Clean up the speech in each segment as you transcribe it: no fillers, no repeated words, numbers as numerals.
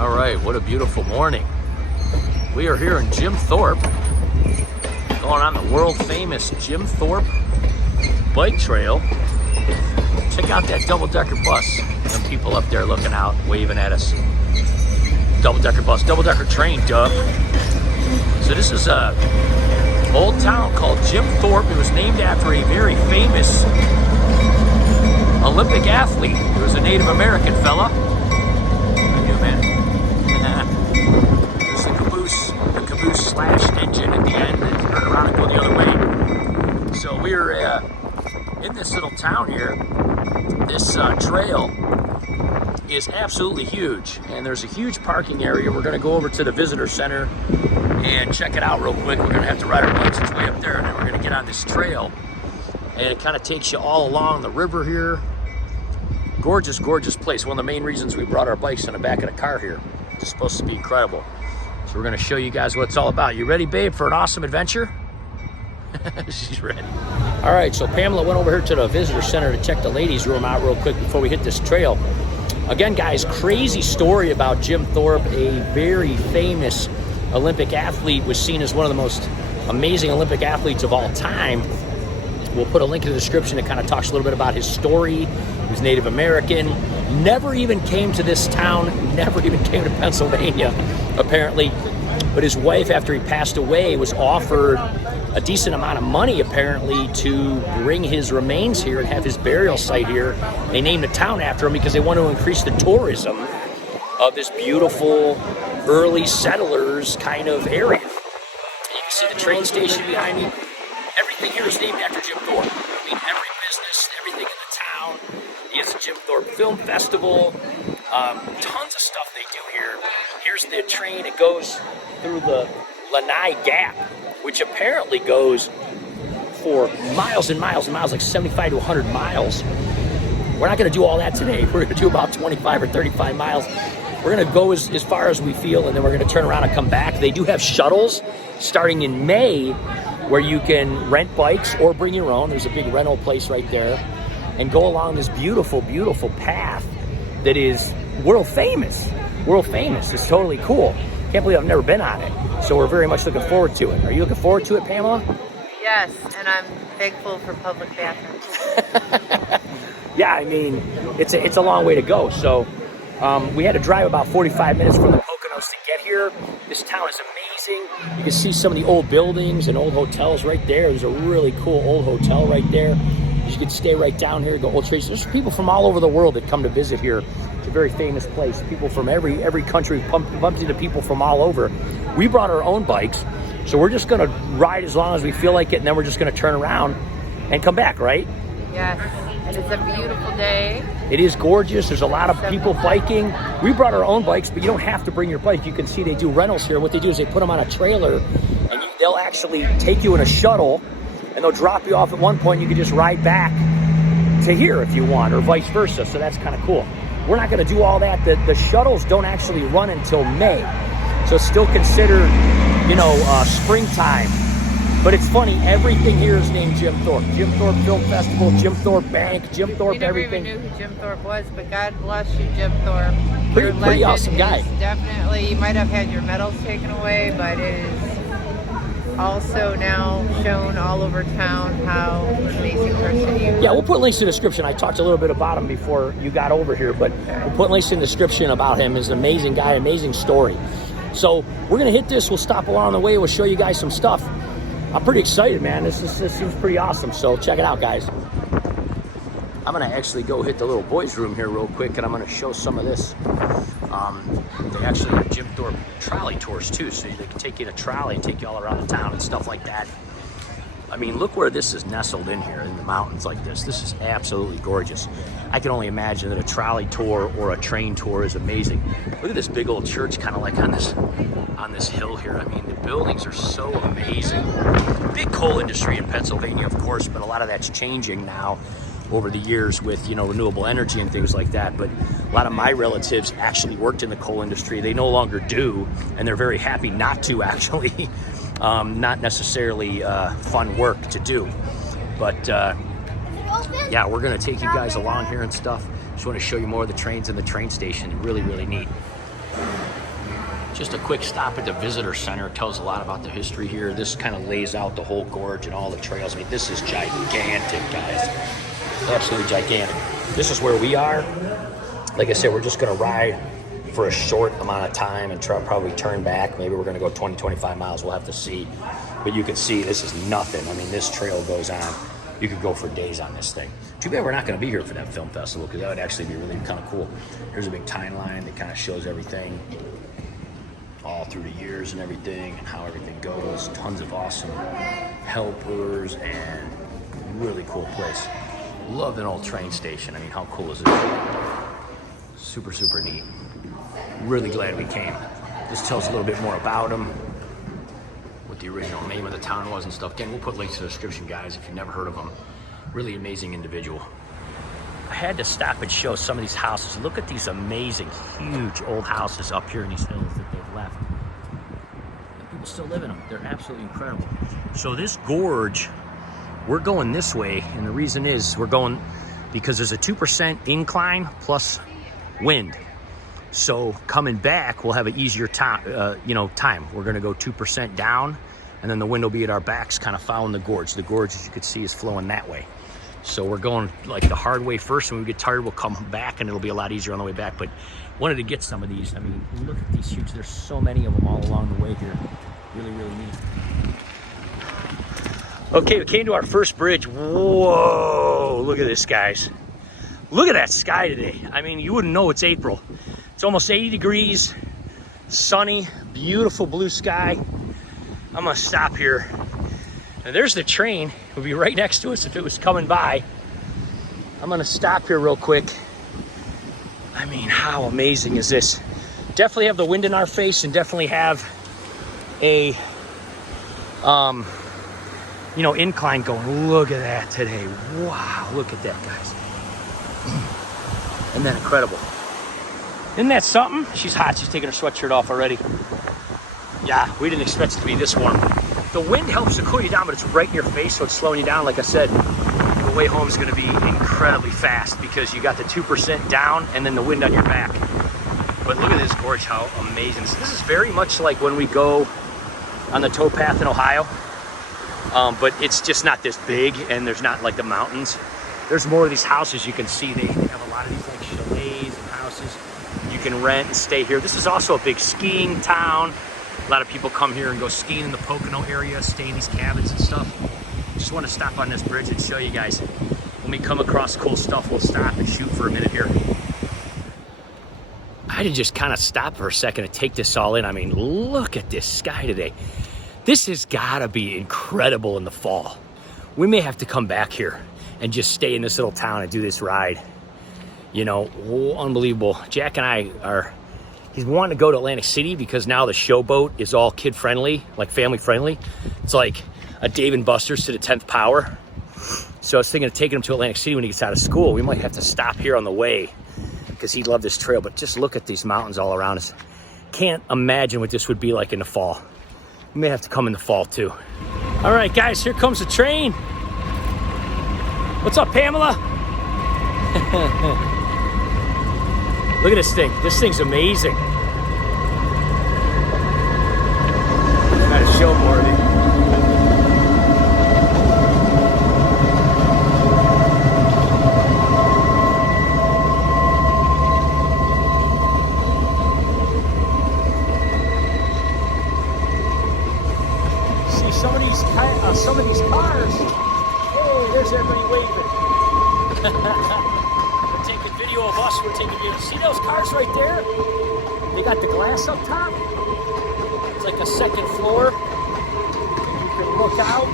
All right, what a beautiful morning. We are here in Jim Thorpe, going on the world famous Jim Thorpe bike trail. Check out that double-decker bus. Some people up there looking out, waving at us. Double-decker bus, double-decker train, duh. So this is a old town called Jim Thorpe. It was named after a very famous Olympic athlete. He was a Native American fella. I knew, man. There's the caboose slashed engine at the end and turn around and go the other way. So we're in this little town here. This trail is absolutely huge, and there's a huge parking area. We're going to go over to the visitor center and check it out real quick. We're going to have to ride our bikes. It's way up there, and then we're going to get on this trail, and it kind of takes you all along the river here. Gorgeous, gorgeous place. One of the main reasons we brought our bikes in the back of the car here. It's supposed to be incredible. So we're going to show you guys what it's all about. You ready, babe, for an awesome adventure? She's ready. All right, so Pamela went over here to the visitor center to check the ladies' room out real quick before we hit this trail. Again, guys, crazy story about Jim Thorpe, a very famous Olympic athlete, was seen as one of the most amazing Olympic athletes of all time. We'll put a link in the description that kind of talks a little bit about his story. He was Native American, never even came to this town, never even came to Pennsylvania, apparently. But his wife, after he passed away, was offered a decent amount of money, apparently, to bring his remains here and have his burial site here. They named the town after him because they want to increase the tourism of this beautiful early settlers kind of area. And you can see the train station behind me. Everything here is named after Jim Thorpe. I mean, every business, everything in the town. He has a Jim Thorpe Film Festival. Tons of stuff they do here. Here's the train. It goes through the Lehigh Gap, which apparently goes for miles and miles and miles, like 75 to 100 miles. We're not going to do all that today. We're going to do about 25 or 35 miles. We're going to go as far as we feel, and then we're going to turn around and come back. They do have shuttles starting in May where you can rent bikes or bring your own. There's a big rental place right there, and go along this beautiful, beautiful path that is world famous. World famous. It's totally cool. Can't believe I've never been on it. So we're very much looking forward to it. Are you looking forward to it, Pamela? Yes, and I'm thankful for public bathrooms. Yeah, I mean, it's a long way to go. So we had to drive about 45 minutes from the Poconos to get here. This town is amazing. You can see some of the old buildings and old hotels right there. There's a really cool old hotel right there. You can stay right down here, go old trades. There's people from all over the world that come to visit here. It's a very famous place. People from every country, bumped into people from all over. We brought our own bikes, so we're just going to ride as long as we feel like it, and then we're just going to turn around and come back, right? Yes, and it's a beautiful day. It is gorgeous. There's a lot of people biking. We brought our own bikes, but you don't have to bring your bike. You can see they do rentals here. What they do is they put them on a trailer, and they'll actually take you in a shuttle, and they'll drop you off at one point. You can just ride back to here if you want, or vice versa. So that's kind of cool. We're not going to do all that. The shuttles don't actually run until May. So it's still considered, springtime. But it's funny, everything here is named Jim Thorpe. Jim Thorpe Film Festival, Jim Thorpe Bank, Jim Thorpe everything. We never even knew who Jim Thorpe was, but God bless you, Jim Thorpe. Pretty awesome guy. Definitely, you might have had your medals taken away, but it is also now shown all over town how amazing person you are. Yeah, we'll put links in the description. I talked a little bit about him before you got over here, but we'll put links in the description about him. He's an amazing guy, amazing story. So we're going to hit this. We'll stop along the way. We'll show you guys some stuff. I'm pretty excited, man. This seems pretty awesome. So check it out, guys. I'm going to actually go hit the little boys' room here real quick, and I'm going to show some of this. They actually have Jim Thorpe trolley tours, too, so they can take you in a trolley and take you all around the town and stuff like that. I mean, look where this is nestled in here in the mountains like this. This is absolutely gorgeous. I can only imagine that a trolley tour or a train tour is amazing. Look at this big old church kind of like on this hill here. I mean, the buildings are so amazing. Big coal industry in Pennsylvania, of course, but a lot of that's changing now over the years with, renewable energy and things like that. But a lot of my relatives actually worked in the coal industry. They no longer do, and they're very happy not to, actually. Not necessarily fun work to do. But yeah, we're gonna take you guys along here and stuff. Just want to show you more of the trains and the train station. Really, really neat. Just a quick stop at the visitor center. It tells a lot about the history here. This kind of lays out the whole gorge and all the trails. I mean, this is gigantic, guys. Absolutely gigantic. This is where we are. Like I said, we're just gonna ride for a short amount of time and probably turn back. Maybe we're gonna go 20, 25 miles. We'll have to see. But you can see this is nothing. I mean, this trail goes on. You could go for days on this thing. Too bad we're not gonna be here for that film festival, because that would actually be really kind of cool. Here's a big timeline that kind of shows everything all through the years and everything, and how everything goes. Tons of awesome helpers and really cool place. Love an old train station. I mean, how cool is this? Super, super neat. Really glad we came. This tells a little bit more about them, what the original name of the town was and stuff. Again, we'll put links in the description, guys, if you've never heard of them. Really amazing individual. I had to stop and show some of these houses. Look at these amazing, huge old houses up here in these hills that they've left. And people still live in them. They're absolutely incredible. So this gorge, we're going this way, and the reason is we're going because there's a 2% incline plus wind. So coming back, we'll have an easier time. Time. We're going to go 2% down, and then the wind will be at our backs, kind of following the gorge. The gorge, as you can see, is flowing that way. So we're going like the hard way first, and when we get tired, we'll come back, and it'll be a lot easier on the way back. But wanted to get some of these. I mean, look at these huge. There's so many of them all along the way here. Really, really neat. Okay, we came to our first bridge. Whoa, look at this, guys. Look at that sky today. I mean, you wouldn't know it's April. It's almost 80 degrees, sunny, beautiful blue sky. I'm gonna stop here. And there's the train. It would be right next to us if it was coming by. I'm gonna stop here real quick. I mean, how amazing is this? Definitely have the wind in our face, and definitely have a, incline going. Look at that today. Wow, look at that, guys. Isn't that incredible? Isn't that something? She's hot. She's taking her sweatshirt off already. Yeah, we didn't expect it to be this warm. The wind helps to cool you down, but it's right in your face, so it's slowing you down. Like I said, the way home is going to be incredibly fast because you got the 2% down and then the wind on your back. But look at this gorge, how amazing. So this is very much like when we go on the towpath in Ohio, but it's just not this big, and there's not like the mountains. There's more of these houses you can see. They have a lot of these like chalets and houses you can rent and stay here. This is also a big skiing town. A lot of people come here and go skiing in the Pocono area, stay in these cabins and stuff. Just want to stop on this bridge and show you guys. When we come across cool stuff, we'll stop and shoot for a minute here. I had to just kind of stop for a second to take this all in. I mean, look at this sky today. This has got to be incredible in the fall. We may have to come back here and just stay in this little town and do this ride. You know, unbelievable. Jack and I he's wanting to go to Atlantic City because now the showboat is all kid friendly, like family friendly. It's like a Dave & Buster's to the 10th power. So I was thinking of taking him to Atlantic City when he gets out of school. We might have to stop here on the way because he'd love this trail, but just look at these mountains all around us. Can't imagine what this would be like in the fall. We may have to come in the fall too. All right, guys, here comes the train. What's up, Pamela? Look at this thing. This thing's amazing. Gotta show more of it. See some of these cars. Hey, there's everybody waving. We're taking video of us. We're taking video. See those cars right there? They got the glass up top. It's like a second floor. You can look out.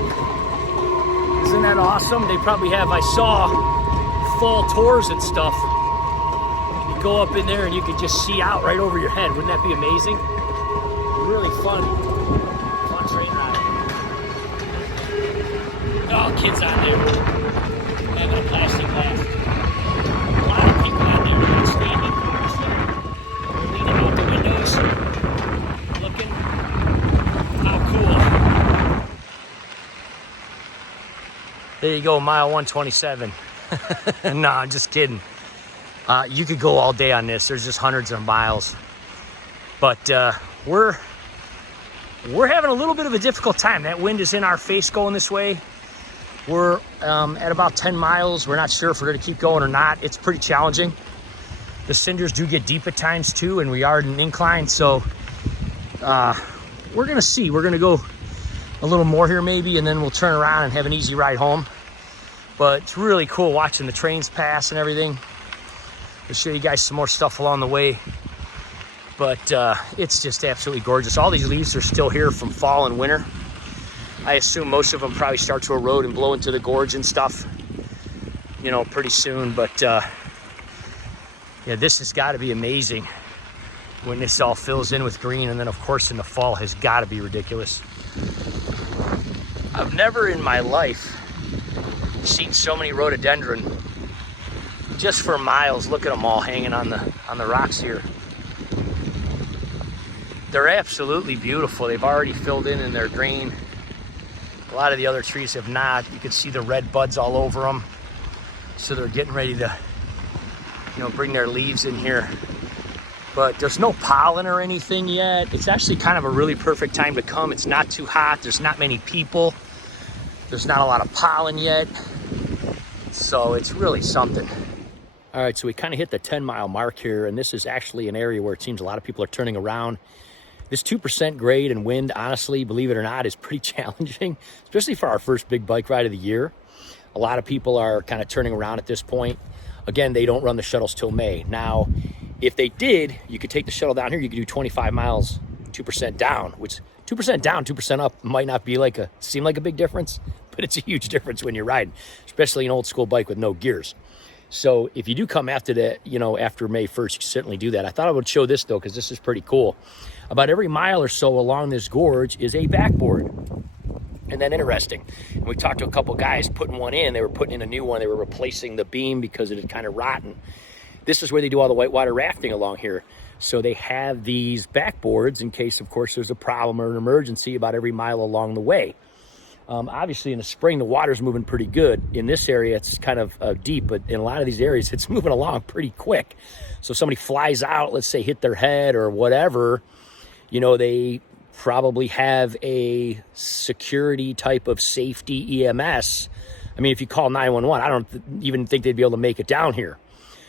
Isn't that awesome? They probably have, I saw, fall tours and stuff. You go up in there and you can just see out right over your head. Wouldn't that be amazing? Really fun. Fun train ride. Oh, kids on there. Having a plastic glass. A lot of people out there are standing. They're leaning out the windows. Looking. How cool. There you go, mile 127. No, I'm just kidding. You could go all day on this. There's just hundreds of miles. But we're having a little bit of a difficult time. That wind is in our face going this way. We're at about 10 miles. We're not sure if we're going to keep going or not. It's pretty challenging. The cinders do get deep at times too, and we are in an incline, so we're going to see. We're going to go a little more here maybe, and then we'll turn around and have an easy ride home. But it's really cool watching the trains pass and everything. I'll show you guys some more stuff along the way. But it's just absolutely gorgeous. All these leaves are still here from fall and winter. I assume most of them probably start to erode and blow into the gorge and stuff, you know, pretty soon. But yeah, this has got to be amazing when this all fills in with green. And then of course in the fall has got to be ridiculous. I've never in my life seen so many rhododendron just for miles. Look at them all hanging on the rocks here. They're absolutely beautiful. They've already filled in their green. A lot of the other trees have not. You can see the red buds all over them. So they're getting ready to, you know, bring their leaves in here. But there's no pollen or anything yet. It's actually kind of a really perfect time to come. It's not too hot. There's not many people. There's not a lot of pollen yet. So it's really something. All right, so we kind of hit the 10-mile mark here, and this is actually an area where it seems a lot of people are turning around. This 2% grade and wind, honestly, believe it or not, is pretty challenging, especially for our first big bike ride of the year. A lot of people are kind of turning around at this point. Again, they don't run the shuttles till May. Now, if they did, you could take the shuttle down here. You could do 25 miles, 2% down, which 2% down, 2% up might not be seem like a big difference, but it's a huge difference when you're riding, especially an old school bike with no gears. So if you do come after that, you know, after May 1st, you can certainly do that. I thought I would show this though, because this is pretty cool. About every mile or so along this gorge is a backboard. And then interesting. And we talked to a couple guys putting one in. They were putting in a new one. They were replacing the beam because it had kind of rotten. This is where they do all the whitewater rafting along here. So they have these backboards in case, of course, there's a problem or an emergency about every mile along the way. Obviously, in the spring, the water's moving pretty good. In this area, it's kind of deep, but in a lot of these areas, it's moving along pretty quick. So if somebody flies out, let's say hit their head or whatever, you know, they probably have a security type of safety EMS. I mean, if you call 911, I don't even think they'd be able to make it down here.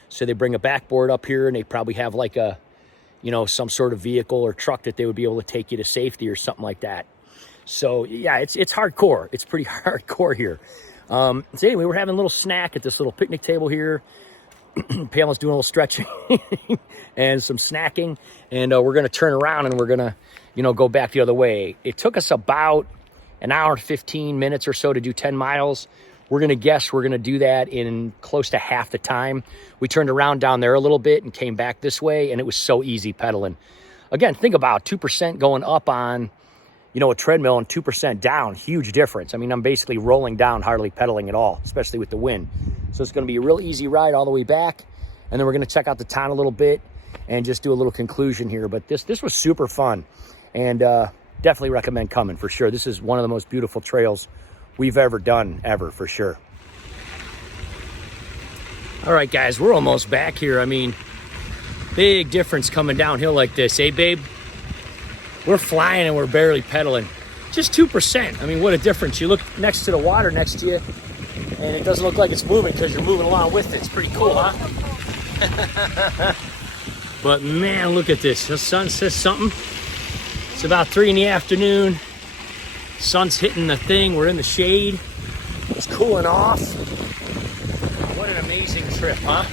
So they bring a backboard up here, and they probably have like a, you know, some sort of vehicle or truck that they would be able to take you to safety or something like that. So yeah, it's hardcore. It's pretty hardcore here. So anyway, we're having a little snack at this little picnic table here. Pamela's doing a little stretching and some snacking, and we're going to turn around and we're going to, you know, go back the other way. It took us about an hour and 15 minutes or so to do 10 miles. We're going to guess we're going to do that in close to half the time. We turned around down there a little bit and came back this way, and it was so easy pedaling. Again, think about 2% going up on, you know, a treadmill and 2% down, huge difference. I mean, I'm basically rolling down, hardly pedaling at all, especially with the wind. So it's going to be a real easy ride all the way back. And then we're going to check out the town a little bit and just do a little conclusion here. But this was super fun, and definitely recommend coming for sure. This is one of the most beautiful trails we've ever done, for sure. All right, guys, we're almost back here. I mean, big difference coming downhill like this, eh, babe? We're flying and we're barely pedaling. Just 2%. I mean, what a difference. You look next to the water next to you, and it doesn't look like it's moving because you're moving along with it. It's pretty cool, huh? But man, look at this. The sun says something. It's about 3 in the afternoon. Sun's hitting the thing. We're in the shade. It's cooling off. What an amazing trip, huh?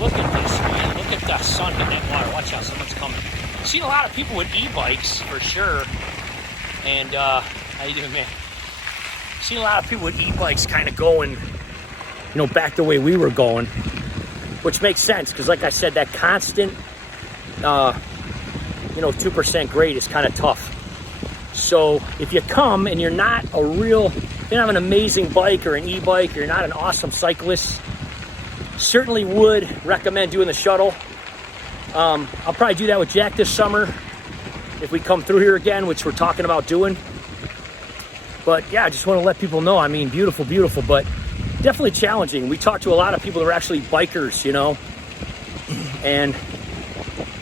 Look at this, man. Look at the sun hitting that water. Watch out, someone's coming. I've seen a lot of people with e-bikes for sure. And how you doing, man? I've seen a lot of people with e-bikes kind of going, you know, back the way we were going, which makes sense because, like I said, that constant, you know, 2% grade is kind of tough. So if you come and you're not a real, you don't have an amazing bike or an e-bike, or you're not an awesome cyclist, certainly would recommend doing the shuttle. I'll probably do that with Jack this summer if we come through here again, which we're talking about doing. But yeah, I just want to let people know, I mean, beautiful, beautiful, but definitely challenging. We talked to a lot of people that are actually bikers, you know, and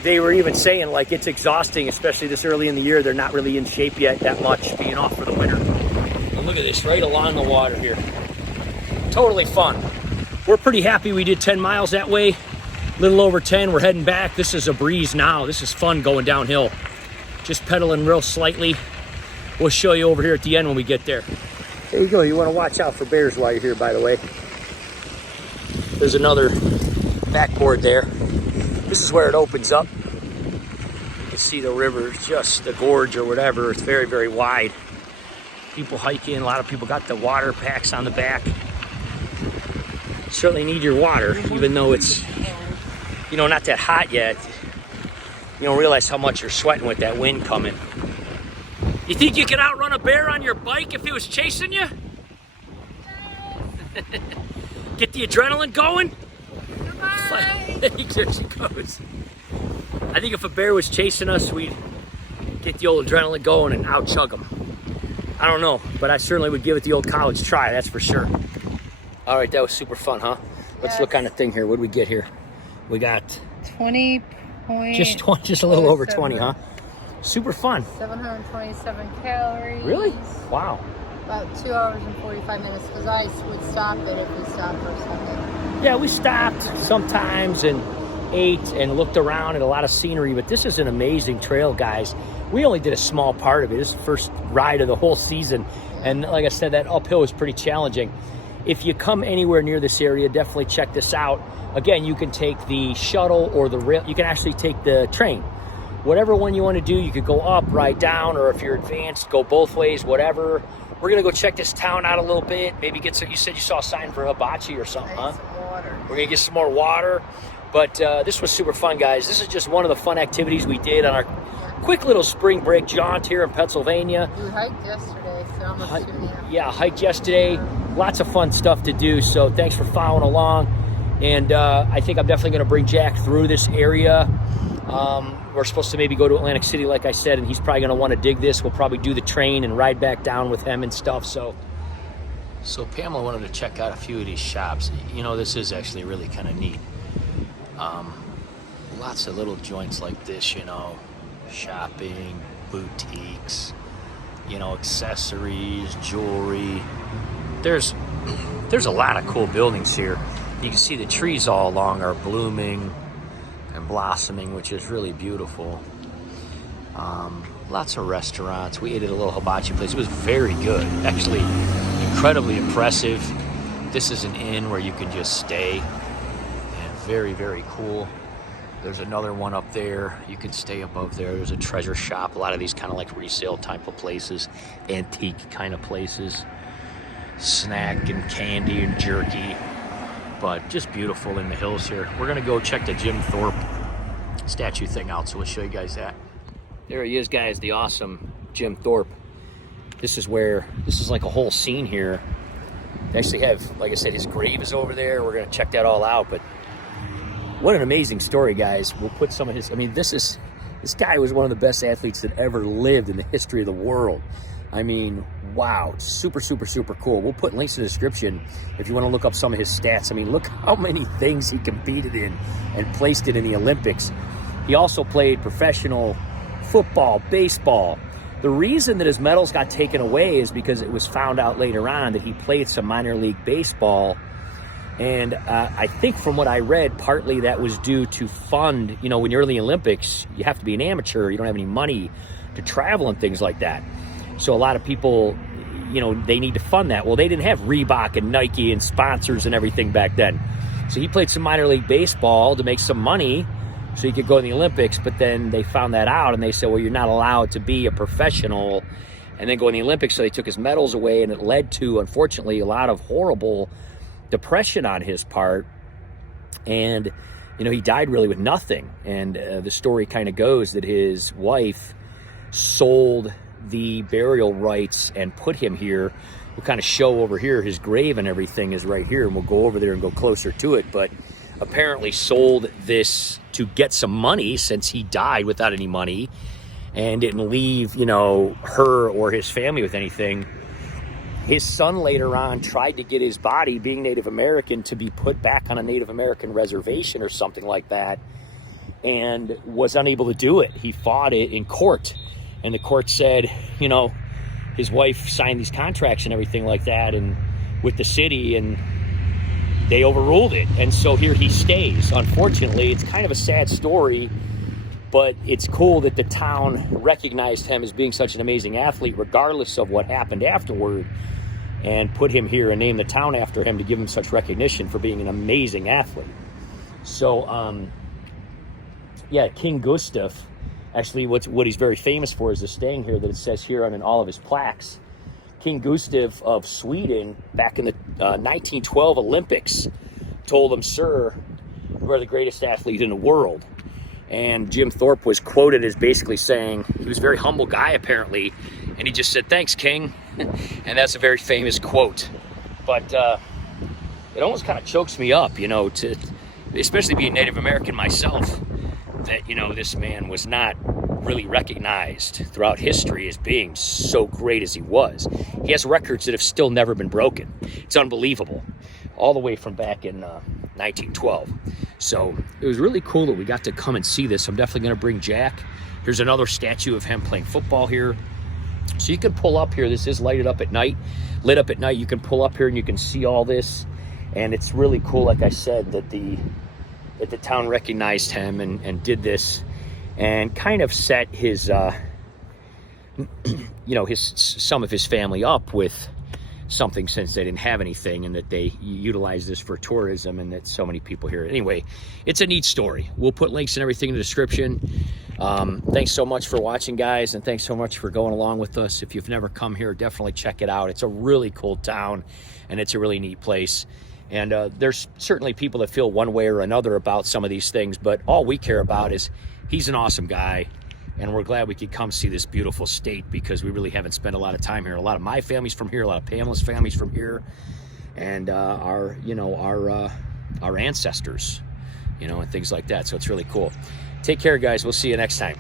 they were even saying like it's exhausting, especially this early in the year. They're not really in shape yet that much, being off for the winter. And look at this, right along the water here. Totally fun. We're pretty happy we did 10 miles that way. A little over 10, we're heading back. This is a breeze now. This is fun going downhill. Just pedaling real slightly. We'll show you over here at the end when we get there. There you go. You want to watch out for bears while you're here, by the way. There's another backboard there. This is where it opens up. You can see the river, just the gorge or whatever. It's very, very wide. People hike in. A lot of people got the water packs on the back. Certainly need your water, even though it's, you know, not that hot yet. You don't realize how much you're sweating with that wind coming. You think you could outrun a bear on your bike if he was chasing you? Get the adrenaline going? There she goes. I think if a bear was chasing us, we'd get the old adrenaline going and out-chug him. I don't know, but I certainly would give it the old college try, that's for sure. All right, that was super fun, huh? Let's look on the thing here. What did we get here? We got 20 just a little over 20, huh? Super fun. 727 calories. Really? Wow. About 2 hours and 45 minutes, because I would stop it if we stopped for a second. Yeah, we stopped sometimes and ate and looked around at a lot of scenery, but this is an amazing trail, guys. We only did a small part of it. This is the first ride of the whole season. And like I said, that uphill was pretty challenging. If you come anywhere near this area, definitely check this out. Again, you can take the shuttle or the rail. You can actually take the train. Whatever one you want to do, you could go up, ride down, or if you're advanced, go both ways, whatever. We're going to go check this town out a little bit. Maybe get some, you said you saw a sign for hibachi or something, huh? Water. We're going to get some more water. But this was super fun, guys. This is just one of the fun activities we did on our quick little spring break jaunt here in Pennsylvania. We hiked yesterday, so almost 2 days. Yeah, hiked yesterday. Lots of fun stuff to do, so thanks for following along. And I think I'm definitely going to bring Jack through this area. We're supposed to maybe go to Atlantic City, like I said, and he's probably going to want to dig this. We'll probably do the train and ride back down with him and stuff. So Pamela wanted to check out a few of these shops. You know, this is actually really kind of neat. Lots of little joints like this, you know, shopping, boutiques, you know, accessories, jewelry. There's a lot of cool buildings here. You can see the trees all along are blooming and blossoming, which is really beautiful. Lots of restaurants. We ate at a little hibachi place. It was very good, actually incredibly impressive. This is an inn where you can just stay, and very, very cool. There's another one up there. You can stay above there. There's a treasure shop. A lot of these kind of like resale type of places, antique kind of places. Snack and candy and jerky, but just beautiful in the hills here. We're gonna go check the Jim Thorpe statue thing out, so we'll show you guys that. There he is, guys, the awesome Jim Thorpe. This is like a whole scene here. They actually have, like I said, his grave is over there. We're gonna check that all out, but what an amazing story, guys. We'll put some of his, I mean, this guy was one of the best athletes that ever lived in the history of the world. I mean, wow, super, super, super cool. We'll put links in the description if you want to look up some of his stats. I mean, look how many things he competed in and placed it in the Olympics. He also played professional football, baseball. The reason that his medals got taken away is because it was found out later on that he played some minor league baseball. And I think from what I read, partly that was due to fund, you know, when you're in the Olympics, you have to be an amateur. You don't have any money to travel and things like that. So a lot of people, you know, they need to fund that. Well, they didn't have Reebok and Nike and sponsors and everything back then. So he played some minor league baseball to make some money so he could go in the Olympics. But then they found that out and they said, well, you're not allowed to be a professional and then go in the Olympics. So they took his medals away, and it led to, unfortunately, a lot of horrible depression on his part. And, you know, he died really with nothing. And the story kind of goes that his wife sold the burial rights and put him here. We'll kind of show over here his grave and everything is right here, and we'll go over there and go closer to it. But apparently sold this to get some money, since he died without any money and didn't leave, you know, her or his family with anything. His son later on tried to get his body, being Native American, to be put back on a Native American reservation or something like that. and was unable to do it. He fought it in court, and the court said, you know, his wife signed these contracts and everything like that, and with the city, and they overruled it. And so here he stays. Unfortunately, it's kind of a sad story, but it's cool that the town recognized him as being such an amazing athlete, regardless of what happened afterward, and put him here and named the town after him to give him such recognition for being an amazing athlete. So, yeah, King Gustav, actually what he's very famous for is the staying here that it says here on all of his plaques. King Gustav of Sweden, back in the 1912 Olympics, told him, "Sir, you are the greatest athlete in the world." And Jim Thorpe was quoted as basically saying, he was a very humble guy apparently, and he just said, "Thanks, King." And that's a very famous quote. But it almost kind of chokes me up, you know, to especially being Native American myself, that, you know, this man was not really recognized throughout history as being so great as he was. He has records that have still never been broken. It's unbelievable, all the way from back in 1912. So it was really cool that we got to come and see this. I'm definitely going to bring Jack. Here's another statue of him playing football here. So you can pull up here. This is lit up at night. You can pull up here and you can see all this. And it's really cool, like I said, that the town recognized him and did this, and kind of set his, you know, some of his family up with something, since they didn't have anything, and that they utilize this for tourism, and that so many people here. Anyway, it's a neat story. We'll put links and everything in the description. Thanks so much for watching, guys, and thanks so much for going along with us. If you've never come here, definitely check it out. It's a really cool town, and it's a really neat place. And there's certainly people that feel one way or another about some of these things, but all we care about is he's an awesome guy, and we're glad we could come see this beautiful state, because we really haven't spent a lot of time here. A lot of my family's from here, a lot of Pamela's family's from here, and our ancestors, you know, and things like that. So it's really cool. Take care, guys. We'll see you next time.